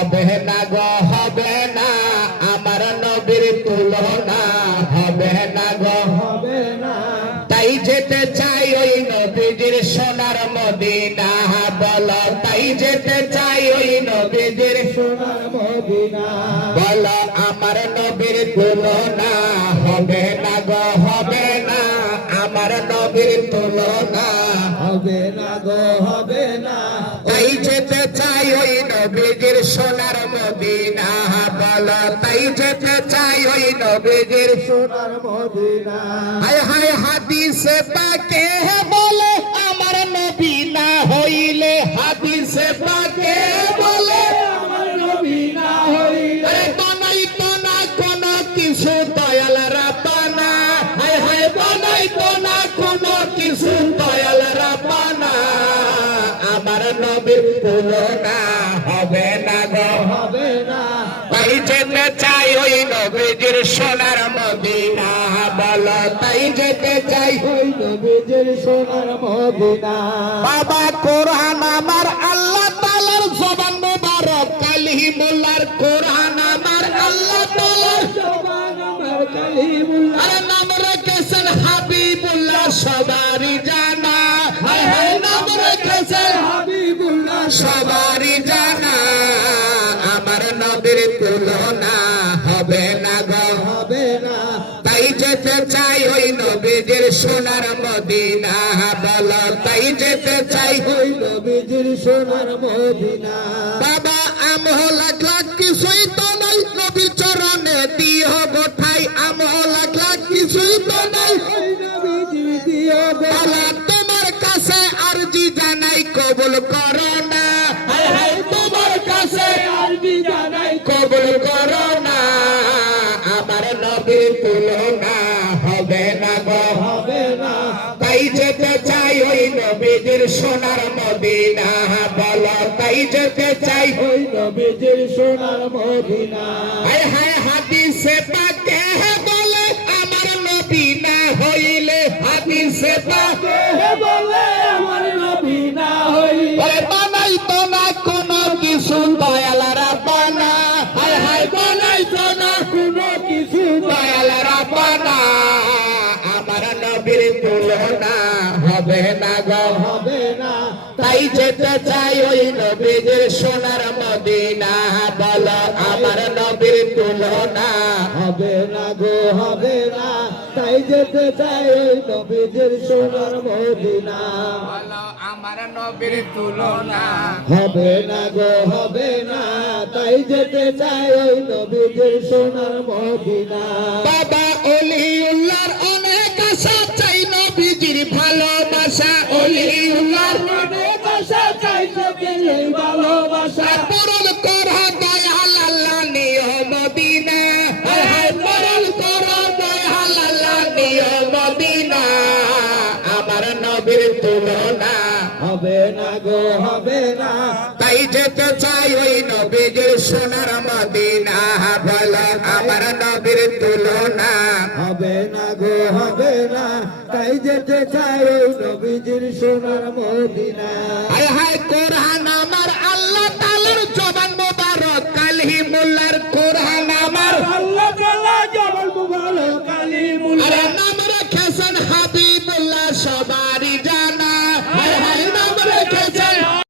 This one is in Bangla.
হবে না গো হবে না আমার নবীর তুলনা হবে না গো হবে না তাই যেতে চাই ওই নবীজির সোনার মদিনা বলো তাই যেতে চাই ওই নবীজির সোনার মদিনা বলো আমার নবীর তুলনা হবে না গো হবে না আমার নবীর তুলনা হবে না গো হবে না তাই যেতে চাই ওই নবীজির সোনার মদিনা বলো তাই যেতে চাই ওই নবীজির সোনার মদিনা হায় হায় হাদিসে পাকে বলে আমার নবী না হইলে হাদিসে পাকে বলে আমার নবী না হইলে বানাইতো না কোনো কিছু দয়াল রাব্বানা হায় হায় বানাইতো না কোনো কিছু দয়াল রাব্বানা আমার নবীর তুলনা হবে না গো হবে না তাই যেতে চাই ওই নবীজির সোনার মদিনা বলো তাই যেতে চাই ওই নবীজির সোনার মদিনা বাবা কোরআন আমার আল্লাহ তাআলার জবান মুবারক কালিমুল্লাহর কোরআন আমার আল্লাহ তাআলার জবান আমার কালিমুল্লাহ নাম রেখেছেন হাবিবুল্লাহ সবারই জানা হায় হায় নাম রেখেছেন হাবিবুল্লাহ সবারই জানা আমার নবীর তুলনা হবে না গো হবে না তাই যেতে চাই ওই নবীজির সোনার মদিনা বলো তাই যেতে চাই ওই নবীজির সোনার মদিনা বাবা আমল লাখ কিছুই তো নাই নবীর চরণে দিও গোঠাই আমল লাখ কিছুই তো নাই ওই নবীজির দিও বাবা তোমার কাছে আরজি জানাই কবুল করো না হায় হায় তোমার কাছে আরজি জানাই কবুল করো না আমার নবীর তুলনা হবে না গো হবে না তাই যেতে চাই ওই নবীজির সোনার মদিনা বলো তাই যেতে চাই ওই নবীজির সোনার মদিনা হায় হায় হাদিসে পাকে বলে আমার নবী না হইলে হাদিসে পাকে বলে আমার নবী না হইলে বানাইতো না কোনো কিছু দয়াল রাব্বানা হায় হায় বানাইতো না কোনো কিছু দয়াল রাব্বানা আমার নবীর তুলনা হবে না গো হবে না তাই যেতে চাই ওই নবীজির সোনার মদিনা বলো আমার নবীর তুলনা হবে না গো হবে না তাই যেতে চাই ওই নবীজির সোনার মদিনা বলো আমার নবীর তুলনা হবে না গো হবে না তাই যেতে চাই ওই নবীজির সোনার মদিনা বাবা ওলিউল্লাহর অনেক আশা চাই নবীজির ভালোবাসা ওলিউল্লাহর অনেক আশা চাই নবীজির ভালোবাসা পূরণ করো দয়াল আল্লাহ নিও মদিনা হায় হায় পূরণ করো দয়াল আল্লাহ নিও মদিনা আমার নবীর তুলনা হবে না গো হবে না তাই যেতে চাই ওই নবীজির সোনার মদিনা বলো আমার নবীর তুলনা হবে না গো হবে না তাই যেতে চাই ওই নবীজির সোনার মদিনা হায় হায়